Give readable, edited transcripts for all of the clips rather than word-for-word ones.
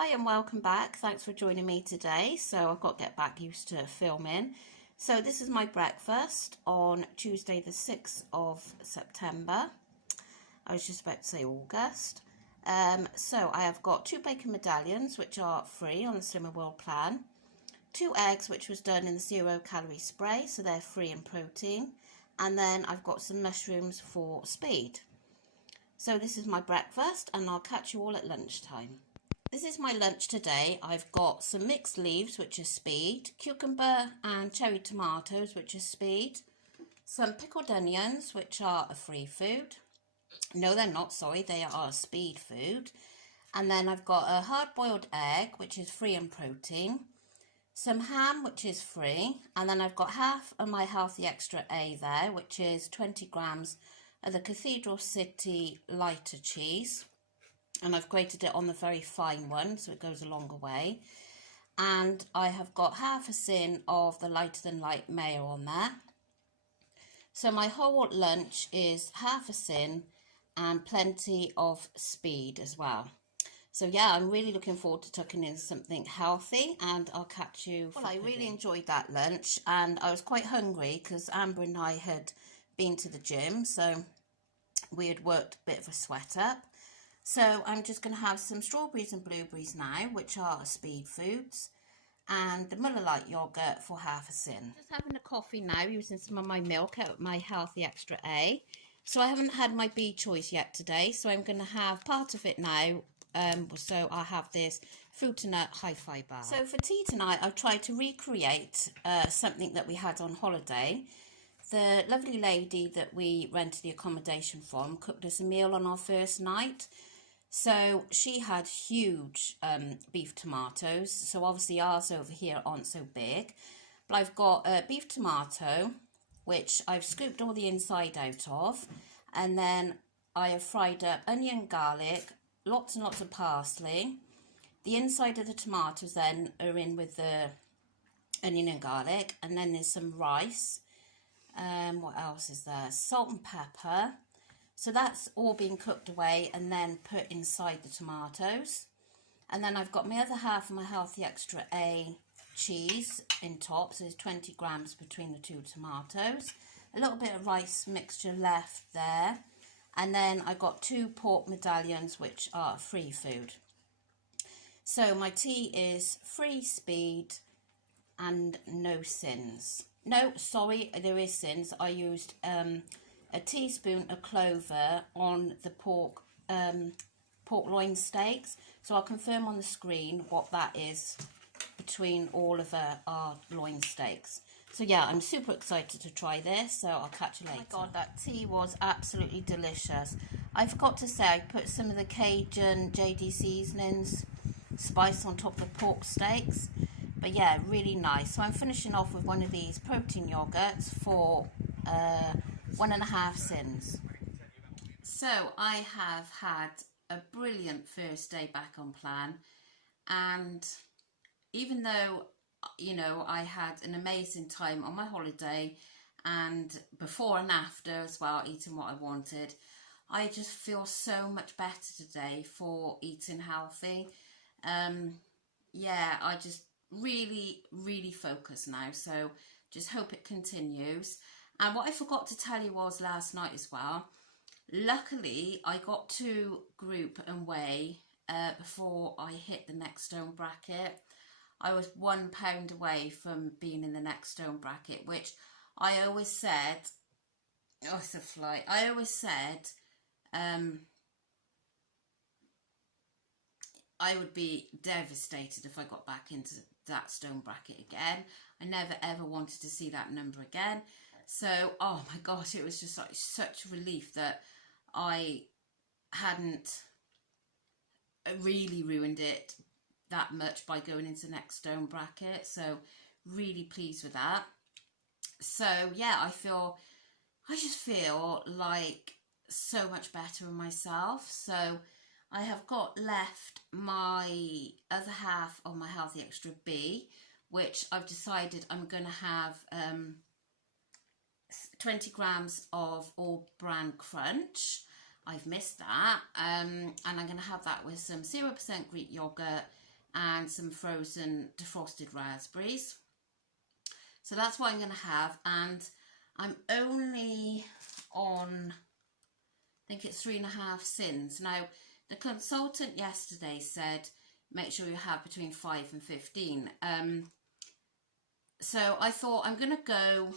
Hi and welcome back. Thanks for joining me today. So I've got to get back used to filming. So this is my breakfast on Tuesday the 6th of September. I was just about to say August. So I have got 2 bacon medallions which are free on the Slimmer World plan. 2 eggs which was done in the 0 calorie spray, so they're free in protein. And then I've got some mushrooms for speed. So this is my breakfast and I'll catch you all at lunchtime. This is my lunch today. I've got some mixed leaves, which is speed, cucumber and cherry tomatoes, which is speed, some pickled onions, which are a free food. No, they're not, sorry, they are a speed food. And then I've got a hard-boiled egg, which is free in protein, some ham, which is free, and then I've got half of my Healthy Extra A there, which is 20 grams of the Cathedral City lighter cheese. And I've grated it on the very fine one, so it goes a longer way. And I have got half a tin of the lighter than light mayo on there. So my whole lunch is half a tin and plenty of speed as well. So yeah, I'm really looking forward to tucking in something healthy, and I'll catch you. Well, I really enjoyed that lunch and I was quite hungry because Amber and I had been to the gym, so we had worked a bit of a sweat up. So I'm just going to have some strawberries and blueberries now, which are speed foods, and the Muller Light yogurt for half a tin. Just having a coffee now, using some of my milk out of my Healthy Extra A. So I haven't had my B choice yet today, so I'm going to have part of it now. So I have this fruit and nut hi-fi bar. So for tea tonight, I've tried to recreate something that we had on holiday. The lovely lady that we rented the accommodation from cooked us a meal on our first night. So she had huge beef tomatoes. So obviously ours over here aren't so big. But I've got a beef tomato, which I've scooped all the inside out of. And then I have fried up onion, garlic, lots and lots of parsley. The inside of the tomatoes then are in with the onion and garlic. And then there's some rice. What else is there? Salt and pepper. So that's all being cooked away and then put inside the tomatoes. And then I've got my other half of my Healthy Extra A cheese in top. So there's 20 grams between the 2 tomatoes. A little bit of rice mixture left there. And then I've got 2 pork medallions, which are free food. So my tea is free, speed and no sins. No, sorry, there is sins. I used a teaspoon of clover on the pork loin steaks. So I'll confirm on the screen what that is between all of our loin steaks. So yeah, I'm super excited to try this, so I'll catch you later. Oh my god, that tea was absolutely delicious. I forgot to say I put some of the Cajun JD Seasonings spice on top of the pork steaks. But yeah, really nice. So I'm finishing off with one of these protein yogurts for 1.5 cents. So I have had a brilliant first day back on plan, and even though, you know, I had an amazing time on my holiday and before and after as well, eating what I wanted, I just feel so much better today for eating healthy. Yeah, I just really focus now, so just hope it continues. And what I forgot to tell you was last night as well, luckily I got to group and weigh before I hit the next stone bracket. I was £1 away from being in the next stone bracket, which I always said, oh, it's a fly, I always said I would be devastated if I got back into that stone bracket again. I never ever wanted to see that number again. So, oh my gosh, it was just like such a relief that I hadn't really ruined it that much by going into the next stone bracket. So, really pleased with that. So, yeah, I just feel like so much better in myself. So, I have got left my other half of my Healthy Extra B, which I've decided I'm going to have 20 grams of All Bran Crunch. I've missed that. And I'm going to have that with some 0% Greek yogurt and some frozen defrosted raspberries. So that's what I'm going to have, and I'm only on, I think it's 3.5 sins. Now, the consultant yesterday said make sure you have between 5 and 15. So I thought I'm going to go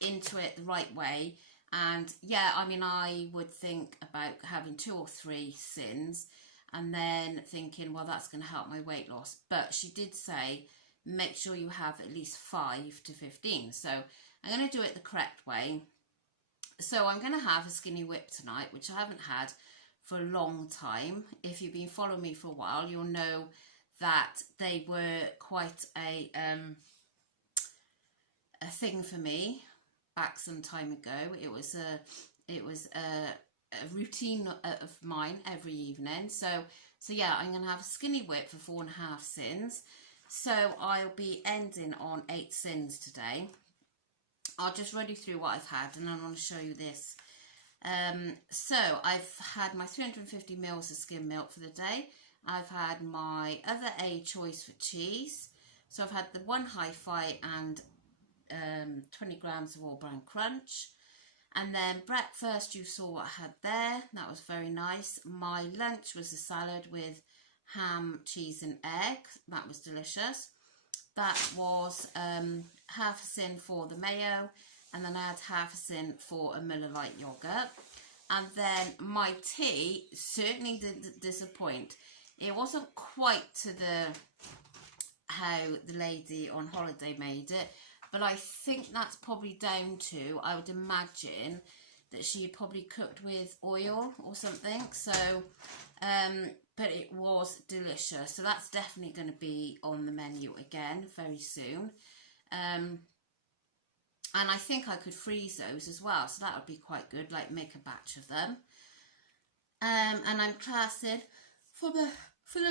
into it the right way. And yeah, I mean, I would think about having 2 or 3 sins and then thinking, well, that's going to help my weight loss. But she did say, make sure you have at least 5 to 15. So I'm going to do it the correct way. So I'm going to have a skinny whip tonight, which I haven't had for a long time. If you've been following me for a while, you'll know that they were quite a thing for me back some time ago. It was a routine of mine every evening. So yeah, I'm going to have a skinny whip for 4.5 sins. So I'll be ending on 8 sins today. I'll just run you through what I've had, and I want to show you this. So I've had my 350 mils of skim milk for the day. I've had my other A choice for cheese. So I've had the 1 Hi-Fi and 20 grams of All Brown Crunch. And then breakfast, you saw what I had there. That was very nice. My lunch was a salad with ham, cheese and egg. That was delicious. That was half a sin for the mayo, and then I had half a sin for a Miller Lite yogurt. And then my tea certainly didn't disappoint. It wasn't quite to how the lady on holiday made it, but I think that's probably down to, I would imagine, that she had probably cooked with oil or something. So, but it was delicious. So that's definitely going to be on the menu again very soon. And I think I could freeze those as well. So that would be quite good, like make a batch of them. And I'm classing for the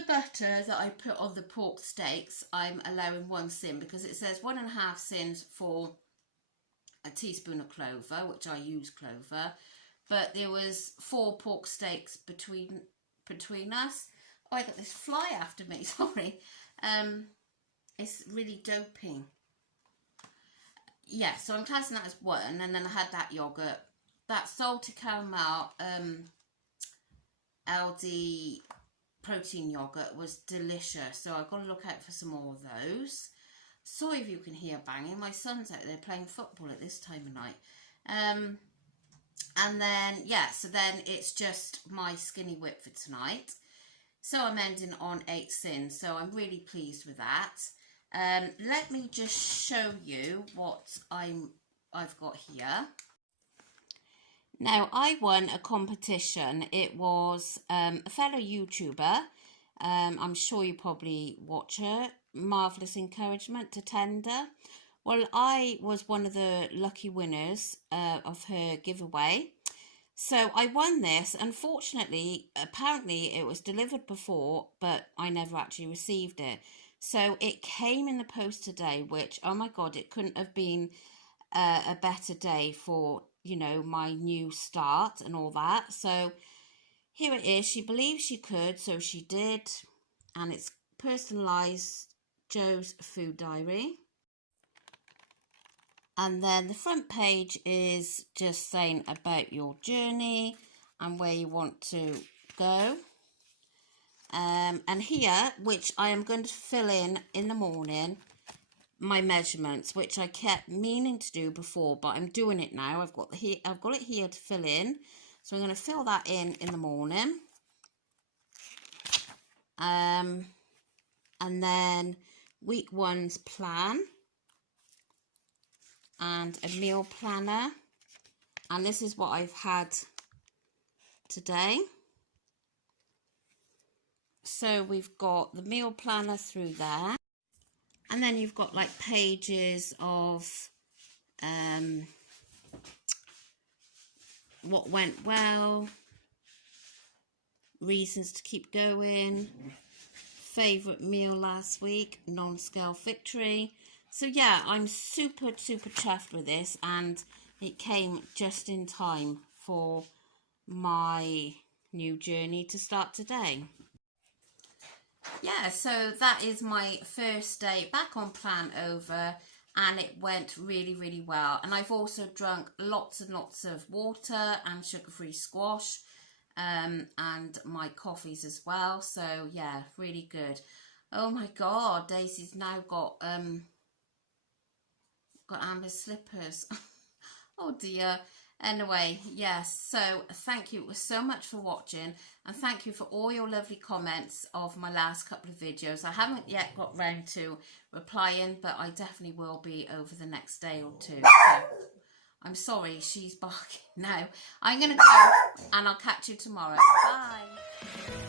butter that I put on the pork steaks, I'm allowing 1 sin because it says 1.5 sins for a teaspoon of clover, which I use clover, but there was 4 pork steaks between us. Oh, I got this fly after me, sorry. It's really doping. Yeah, so I'm classing that as 1, and then I had that yogurt. That salty caramel LD protein yogurt was delicious, so I've got to look out for some more of those. Sorry if you can hear banging, my son's out there playing football at this time of night. And then yeah, so then it's just my skinny whip for tonight. So I'm ending on 8 sins, so I'm really pleased with that. Let me just show you what I've got here. Now, I won a competition. It was a fellow YouTuber. I'm sure you probably watch her. Marvellous Encouragement to Tender. Well, I was one of the lucky winners of her giveaway. So I won this. Unfortunately, apparently it was delivered before, but I never actually received it. So it came in the post today, which, oh my God, it couldn't have been a better day for, you know, my new start and all that. So here it is. She believed she could, so she did. And it's personalised Joe's Food Diary. And then the front page is just saying about your journey and where you want to go. And here, which I am going to fill in the morning, my measurements, which I kept meaning to do before, but I'm doing it now. I've got it here to fill in, so I'm going to fill that in the morning. And then week 1's plan and a meal planner, and this is what I've had today. So we've got the meal planner through there. And then you've got like pages of what went well, reasons to keep going, favourite meal last week, non-scale victory. So yeah, I'm super chuffed with this, and it came just in time for my new journey to start today. yeah, so that is my first day back on Plant Over, and it went really, really well. And I've also drunk lots and lots of water and sugar-free squash, and my coffees as well. So yeah, really good. Oh my God, Daisy's now got Amber's slippers. Oh dear. Anyway, yes, so thank you so much for watching, and thank you for all your lovely comments of my last couple of videos. I haven't yet got round to replying, but I definitely will be over the next day or two. So I'm sorry, she's barking now. I'm going to go, and I'll catch you tomorrow. Bye.